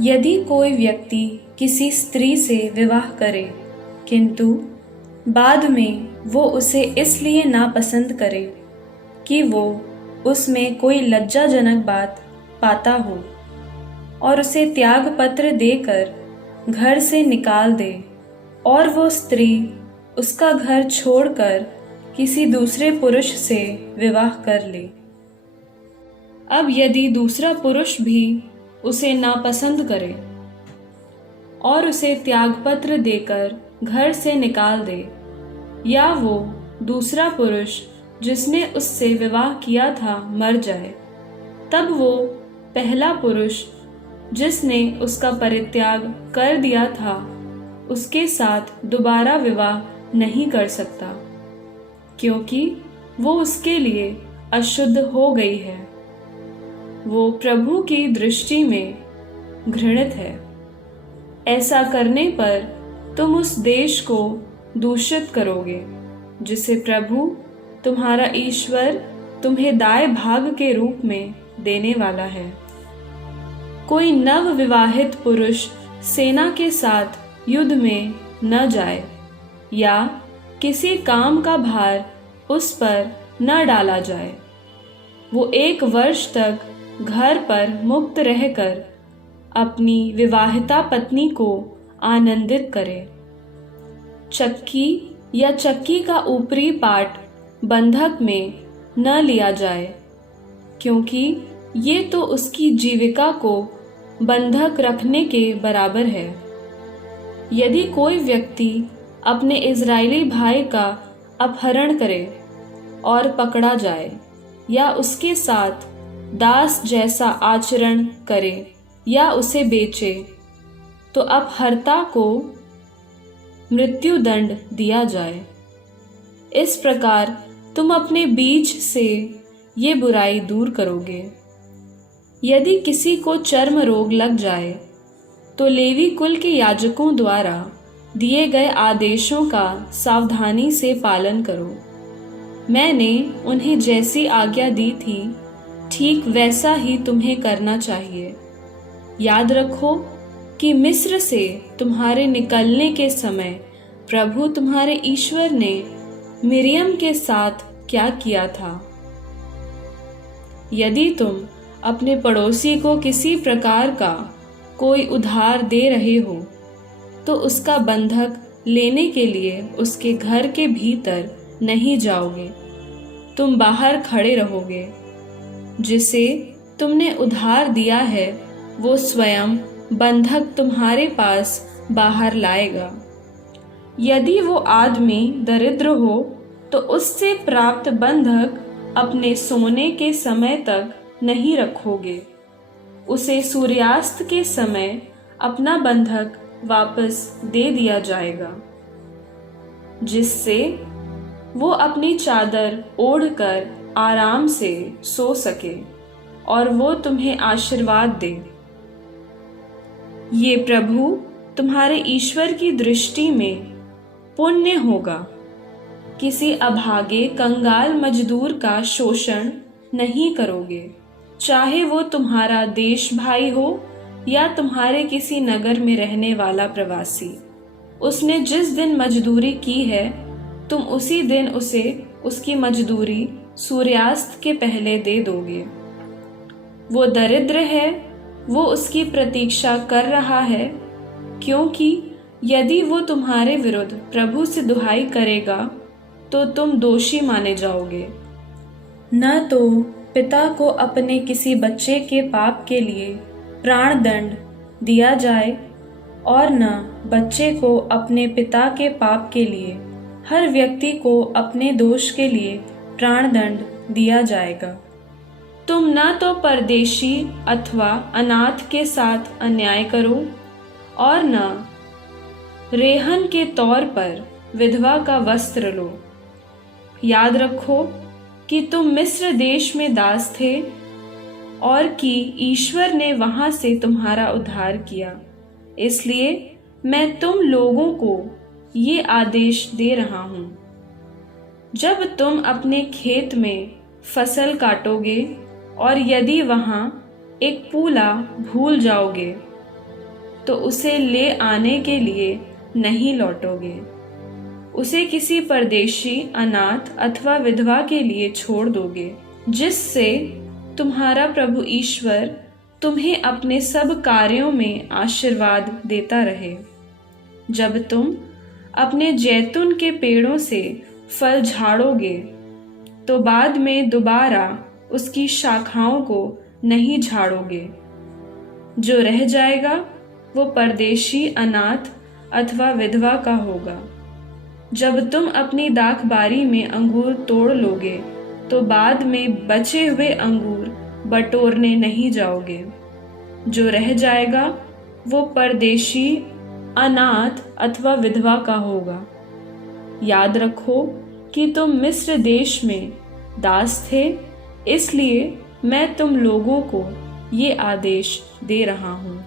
यदि कोई व्यक्ति किसी स्त्री से विवाह करे किंतु बाद में वो उसे इसलिए नापसंद करे कि वो उसमें कोई लज्जाजनक बात पाता हो और उसे त्याग पत्र देकर घर से निकाल दे और वो स्त्री उसका घर छोड़कर किसी दूसरे पुरुष से विवाह कर ले। अब यदि दूसरा पुरुष भी उसे नापसंद करे और उसे त्यागपत्र देकर घर से निकाल दे, या वो दूसरा पुरुष जिसने उससे विवाह किया था मर जाए, तब वो पहला पुरुष जिसने उसका परित्याग कर दिया था उसके साथ दोबारा विवाह नहीं कर सकता, क्योंकि वो उसके लिए अशुद्ध हो गई है। वो प्रभु की दृष्टि में घृणित है। ऐसा करने पर तुम उस देश को दूषित करोगे जिसे प्रभु तुम्हारा ईश्वर तुम्हें दाएं भाग के रूप में देने वाला है। कोई नव विवाहित पुरुष सेना के साथ युद्ध में न जाए या किसी काम का भार उस पर न डाला जाए। वो 1 वर्ष तक घर पर मुक्त रहकर अपनी विवाहिता पत्नी को आनंदित करे। चक्की या चक्की का ऊपरी पार्ट बंधक में न लिया जाए, क्योंकि ये तो उसकी जीविका को बंधक रखने के बराबर है। यदि कोई व्यक्ति अपने इज़राइली भाई का अपहरण करे और पकड़ा जाए या उसके साथ दास जैसा आचरण करे या उसे बेचे, तो अपहर्ता को मृत्युदंड दिया जाए। इस प्रकार तुम अपने बीच से ये बुराई दूर करोगे। यदि किसी को चर्म रोग लग जाए तो लेवी कुल के याजकों द्वारा दिए गए आदेशों का सावधानी से पालन करो। मैंने उन्हें जैसी आज्ञा दी थी ठीक वैसा ही तुम्हें करना चाहिए। याद रखो कि मिस्र से तुम्हारे निकलने के समय प्रभु तुम्हारे ईश्वर ने मिरियम के साथ क्या किया था। यदि तुम अपने पड़ोसी को किसी प्रकार का कोई उधार दे रहे हो तो उसका बंधक लेने के लिए उसके घर के भीतर नहीं जाओगे, तुम बाहर खड़े रहोगे। जिसे तुमने उधार दिया है वो स्वयं बंधक तुम्हारे पास बाहर लाएगा। यदि वो आदमी दरिद्र हो तो उससे प्राप्त बंधक अपने सोने के समय तक नहीं रखोगे। उसे सूर्यास्त के समय अपना बंधक वापस दे दिया जाएगा, जिससे वो अपनी चादर ओढ़कर आराम से सो सके और वो तुम्हें आशीर्वाद दे। ये प्रभु तुम्हारे ईश्वर की दृष्टि में पुण्य होगा। किसी अभागे कंगाल मजदूर का शोषण नहीं करोगे, चाहे वो तुम्हारा देश भाई हो या तुम्हारे किसी नगर में रहने वाला प्रवासी। उसने जिस दिन मजदूरी की है तुम उसी दिन उसे उसकी मजदूरी सूर्यास्त के पहले दे दोगे। वो दरिद्र है, वो उसकी प्रतीक्षा कर रहा है, क्योंकि यदि वो तुम्हारे विरुद्ध प्रभु से दुहाई करेगा तो तुम दोषी माने जाओगे। न तो पिता को अपने किसी बच्चे के पाप के लिए प्राण दंड दिया जाए और न बच्चे को अपने पिता के पाप के लिए। हर व्यक्ति को अपने दोष के लिए प्राण दंड दिया जाएगा। तुम न तो परदेशी अथवा अनाथ के साथ अन्याय करो और न रेहन के तौर पर विधवा का वस्त्र लो। याद रखो कि तुम मिस्र देश में दास थे और कि ईश्वर ने वहां से तुम्हारा उद्धार किया। इसलिए मैं तुम लोगों को ये आदेश दे रहा हूं, जब तुम अपने खेत में फसल काटोगे और यदि वहां एक पूला भूल जाओगे तो उसे ले आने के लिए नहीं लौटोगे। उसे किसी परदेशी, अनाथ अथवा विधवा के लिए छोड़ दोगे, जिससे तुम्हारा प्रभु ईश्वर तुम्हें अपने सब कार्यों में आशीर्वाद देता रहे। जब तुम अपने जैतून के पेड़ों से फल झाड़ोगे तो बाद में दोबारा उसकी शाखाओं को नहीं झाड़ोगे। जो रह जाएगा वो परदेशी, अनाथ अथवा विधवा का होगा। जब तुम अपनी दाखबारी में अंगूर तोड़ लोगे तो बाद में बचे हुए अंगूर बटोरने नहीं जाओगे। जो रह जाएगा वो परदेशी, अनाथ अथवा विधवा का होगा। याद रखो कि तुम मिस्र देश में दास थे, इसलिए मैं तुम लोगों को ये आदेश दे रहा हूँ।